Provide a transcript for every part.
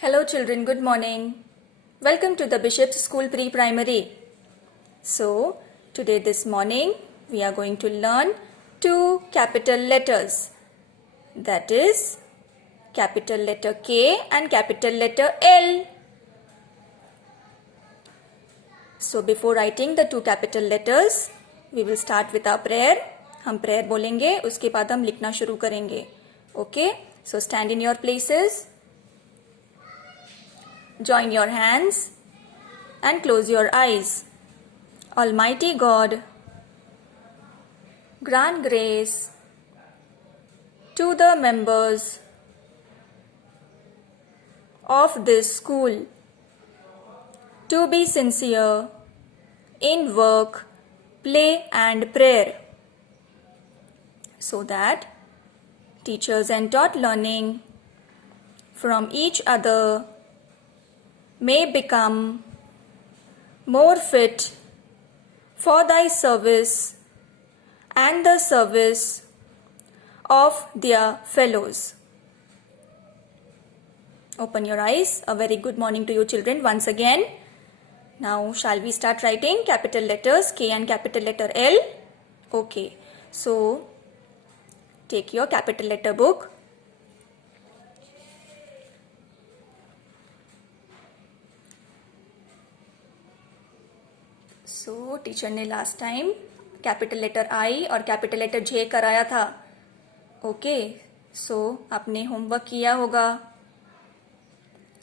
Hello children, good morning. Welcome to the Bishop's School Pre-Primary. So, today this morning we are going to learn two capital letters. That is capital letter K and capital letter L. So, before writing the two capital letters, we will start with our prayer. हम prayer बोलेंगे, उसके बाद हम लिखना शुरू करेंगे. Okay? So, stand in your places. Join your hands and close your eyes. Almighty God, grant grace to the members of this school to be sincere in work, play and prayer, so that teachers and taught learning from each other may become more fit for thy service and the service of their fellows. Open your eyes. A very good morning to you children once again. Now shall we start writing capital letters K and capital letter L? Okay. So take your capital letter book. So teacher ने last time capital letter आई और capital letter जे कराया था. Okay. सो आपने homework किया होगा.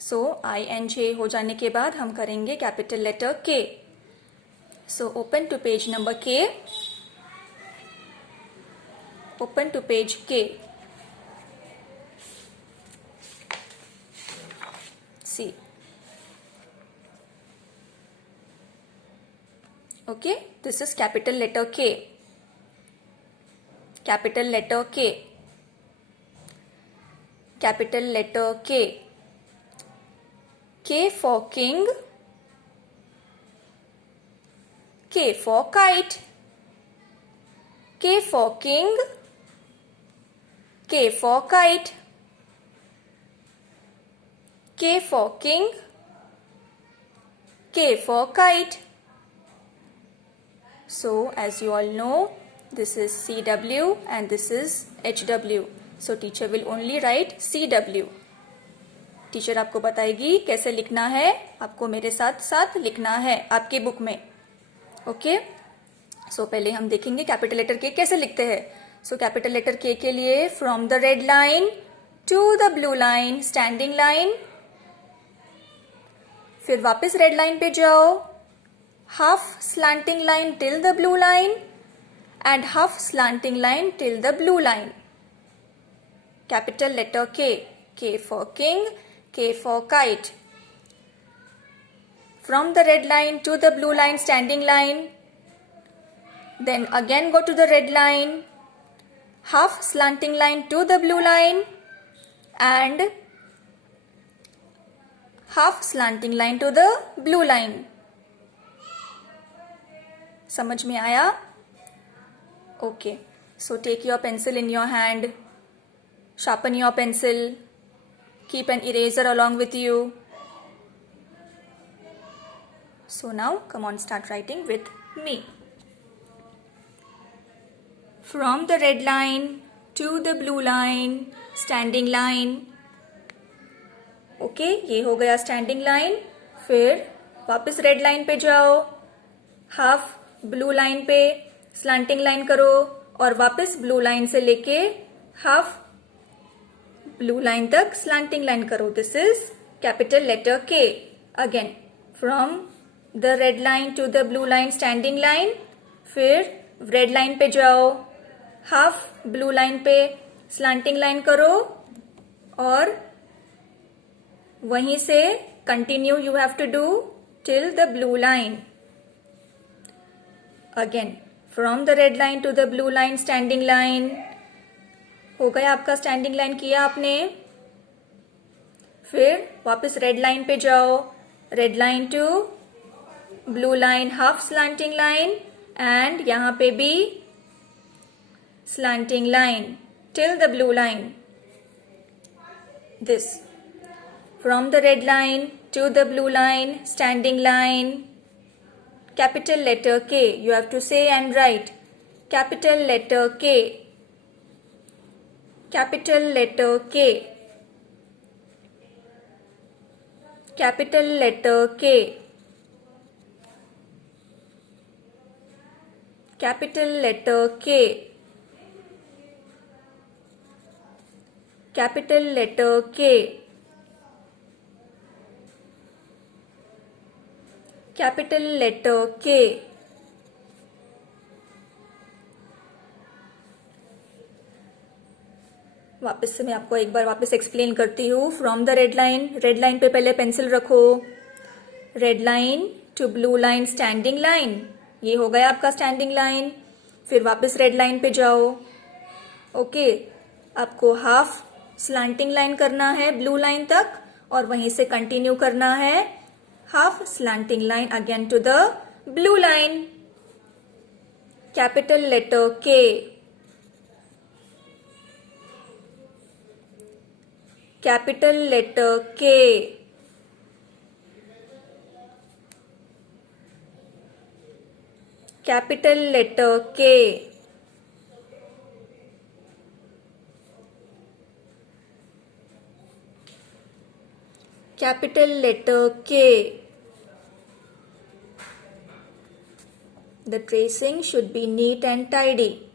सो आई and जे हो जाने के बाद हम करेंगे capital letter K. So open to page number K. Open to page K. See. Okay, this is capital letter K. Capital letter K. Capital letter K. K for king. K for kite. K for king. K for kite. K for king. K for kite. So, as you all know, this is CW and this is HW. So, teacher will only write CW. Teacher आपको बताएगी कैसे लिखना है. आपको मेरे साथ साथ लिखना है आपके बुक में. ओके. सो पहले हम देखेंगे कैपिटल लेटर के कैसे लिखते हैं. सो कैपिटल लेटर के के लिए from the red line to the blue line, standing line. फिर वापस रेड लाइन पे जाओ. Half slanting line till the blue line and half slanting line till the blue line. Capital letter K. K for king, K for kite. From the red line to the blue line, standing line. Then again go to the red line. Half slanting line to the blue line and half slanting line to the blue line. समझ में आया? Okay. So take your pencil in your hand. Sharpen your pencil. Keep an eraser along with you. So now come on start writing with me. From the red line to the blue line, standing line. Okay, ये हो गया standing line. फिर वापस red line पे जाओ. Half blue line पे slanting line करो और वापस ब्लू लाइन से लेके हाफ ब्लू लाइन तक स्लैंटिंग लाइन करो. This is capital letter K. Again from the red line to the blue line, standing line. फिर रेड लाइन पे जाओ. हाफ ब्लू लाइन पे स्लैंटिंग लाइन करो और वहीं से continue you have to do till the blue line. Again, from the red line to the blue line, standing line. हो गया आपका स्टैंडिंग लाइन किया आपने. फिर वापस रेड लाइन पे जाओ. Red line to blue line, half slanting line and यहाँ पे भी slanting line till the blue line. This. From the red line to the blue line, standing line. Capital letter K. You have to say and write. Capital letter K. Capital letter K. Capital letter K. Capital letter K. Capital letter K. Capital letter K. वापस से मैं आपको एक बार वापस explain करती हूँ. From the red line पे पहले पेंसिल रखो. Red line to blue line standing line, ये हो गया आपका स्टैंडिंग लाइन. फिर वापस रेड लाइन पे जाओ. ओके, आपको हाफ स्लैंटिंग लाइन करना है ब्लू लाइन तक और वहीं से कंटिन्यू करना है half slanting line again to the blue line. Capital letter K. Capital letter K. Capital letter K. Capital letter K. The tracing should be neat and tidy.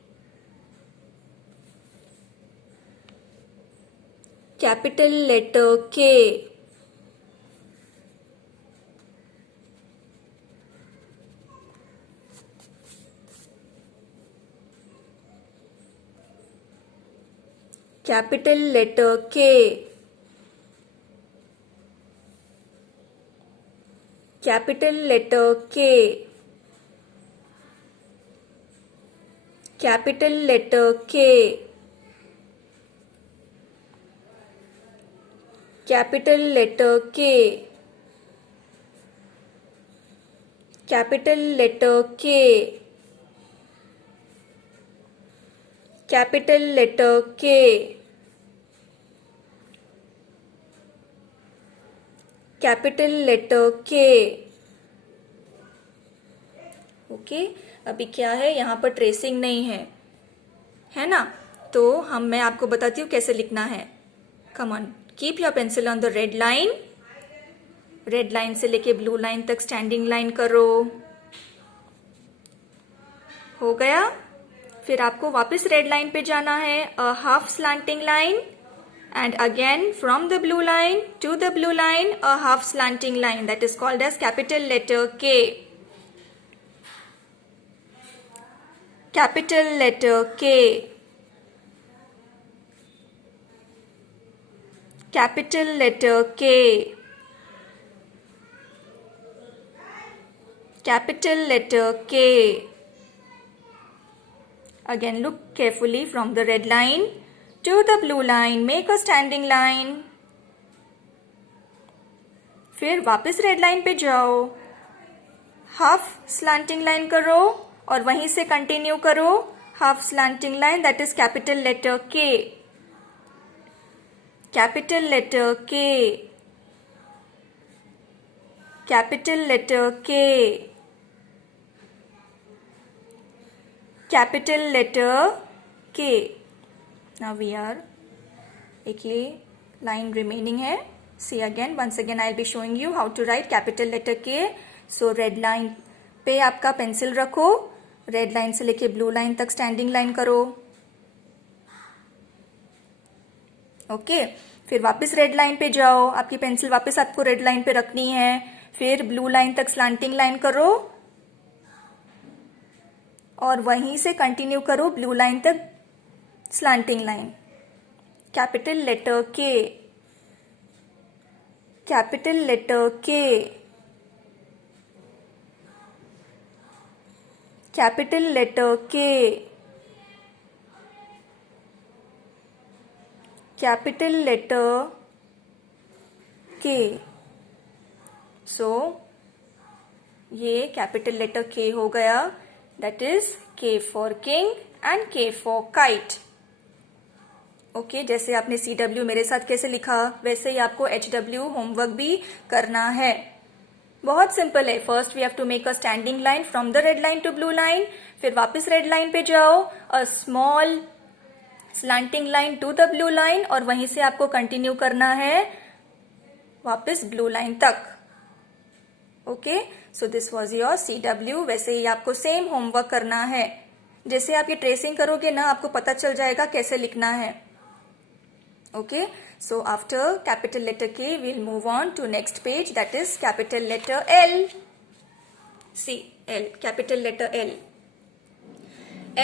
Capital letter K. Capital letter K. Capital letter K. Capital letter K. Capital letter K. Capital letter K. Capital letter K. Capital letter K. Okay, अभी क्या है, यहाँ पर tracing नहीं है ना, तो मैं आपको बताती हूँ कैसे लिखना है. Come on, keep your pencil on the red line. Red line से लेके ब्लू लाइन तक स्टैंडिंग लाइन करो. हो गया. फिर आपको वापस रेड लाइन पे जाना है, a half slanting line. And again from the blue line to the blue line a half slanting line, that is called as capital letter K. Capital letter K. Capital letter K. Capital letter K. Again look carefully from the red line to the blue line, make a standing line. फिर वापस red line पे जाओ, half slanting line करो और वहीं से continue करो half slanting line, that is capital letter K. Capital letter K. Capital letter K. Capital letter K. Now we are एक ये line remaining है. See again, once again I'll be showing you how to write capital letter K. So red line पे आपका pencil रखो, red line से लेके blue line तक standing line करो. ओके, फिर वापस रेड लाइन पे जाओ, आपकी पेंसिल वापस आपको रेड लाइन पे रखनी है. फिर ब्लू लाइन तक स्लैंटिंग लाइन करो और वहीं से कंटिन्यू करो ब्लू लाइन तक slanting line. Capital letter K. Capital letter K. Capital letter K. Capital letter K. सो ये कैपिटल लेटर के हो गया, that is K for king and K for kite. Okay, जैसे आपने CW मेरे साथ कैसे लिखा वैसे ही आपको HW होमवर्क भी करना है। बहुत सिंपल है। First we have to make a standing line from the red line to blue line, फिर वापस रेड लाइन पे जाओ, a small slanting line to the blue line, और वहीं से आपको कंटिन्यू करना है वापस ब्लू लाइन तक। Okay, so this was your CW। वैसे ही आपको सेम होमवर्क करना है। जैसे आप ये ट्रेसिंग करोगे ना, आपको पता चल जाएगा कैसे लिखना है। Okay, so after capital letter K, we'll move on to next page, that is capital letter L. See, L, capital letter L.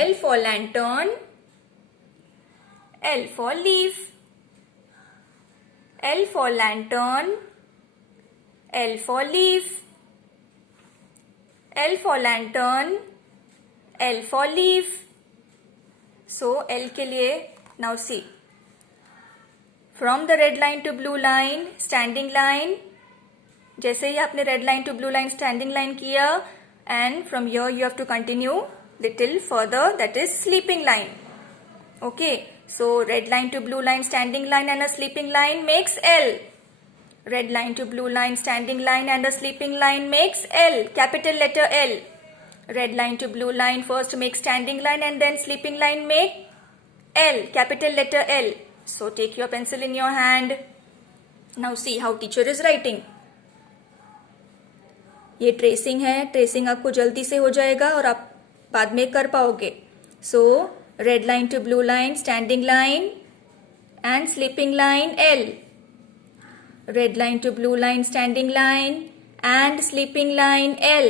L for lantern, L for leaf, L for lantern, L for leaf, L for lantern, L for leaf. So L के लिए now see. From the red line to blue line, standing line. जैसे ही आपने red line to blue line standing line किया, and from here you have to continue little further, that is sleeping line. Okay, so red line to blue line standing line and a sleeping line makes L. Red line to blue line standing line and a sleeping line makes L, capital letter L. Red line to blue line first make standing line and then sleeping line make L, capital letter L. So take your pencil in your hand. Now see how teacher is writing. ये tracing है, tracing आपको जल्दी से हो जाएगा और आप बाद में कर पाओगे। So red line to blue line standing line and sleeping line L. Red line to blue line standing line and sleeping line L.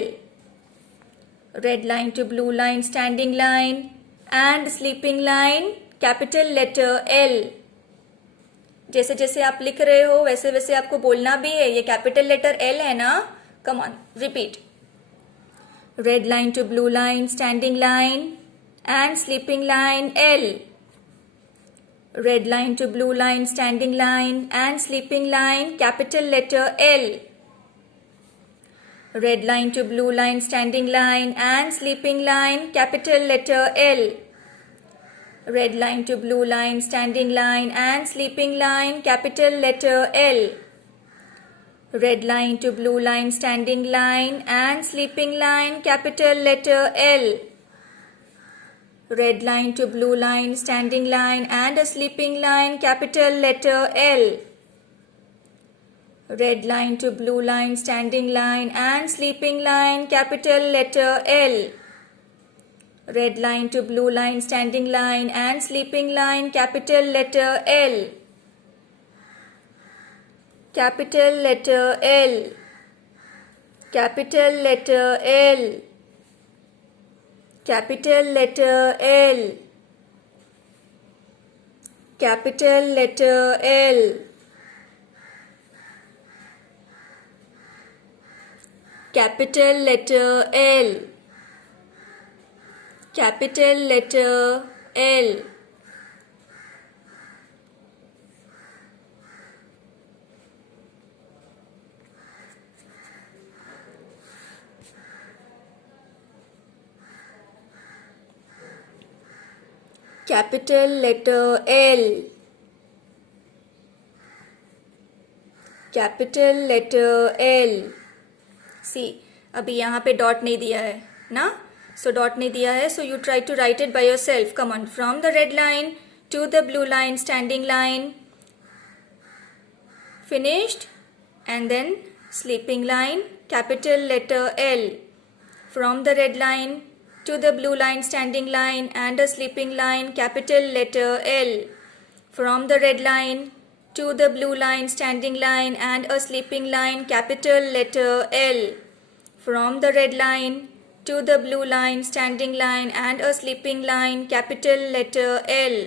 Red line to blue line standing line and sleeping line capital letter L. जैसे जैसे आप लिख रहे हो वैसे वैसे आपको बोलना भी है। ये कैपिटल लेटर L है ना, come on repeat. Red line to blue line standing line and sleeping line L. Red line to blue line standing line and sleeping line capital letter L. Red line to blue line standing line and sleeping line capital letter L. Red line to blue line standing line and sleeping line capital letter L. Red line to blue line standing line and sleeping line capital letter L. Red line to blue line standing line and a sleeping line capital letter L. Red line to blue line standing line and sleeping line capital letter L. Red line to blue line standing line and sleeping line capital letter L. Capital letter L. Capital letter L. Capital letter L. Capital letter L. Capital letter L. Capital letter L. Capital letter L. Capital letter L. See, अभी यहाँ पे dot नहीं दिया है ना, so dot नहीं दिया है, so you try to write it by yourself. Come on, from the red line to the blue line standing line, finished, and then sleeping line capital letter L. From the red line to the blue line standing line and a sleeping line capital letter L. From the red line to the blue line standing line and a sleeping line capital letter L. From the red line to the blue line standing line and a sleeping line capital letter L.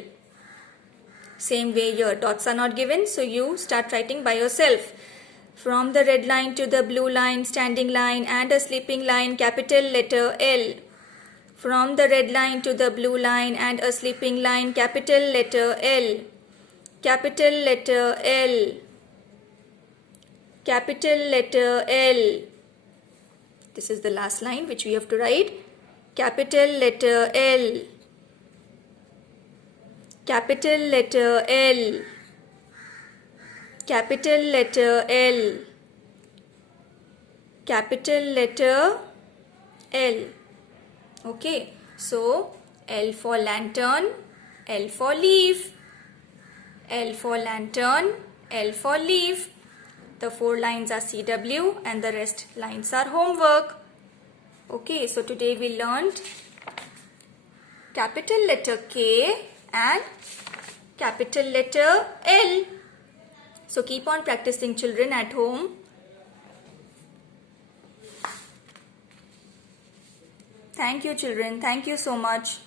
Same way here, dots are not given, so you start writing by yourself. From the red line to the blue line standing line and a sleeping line capital letter L. From the red line to the blue line and a sleeping line capital letter L. Capital letter L. Capital letter L. This is the last line which we have to write. Capital letter L. capital letter L, capital letter L, capital letter L. Okay, so L for lantern, L for leaf, L for lantern, L for leaf. The 4 lines are CW and the rest lines are homework. Okay, so today we learned capital letter K and capital letter L. So keep on practicing, children, at home. Thank you, children. Thank you so much.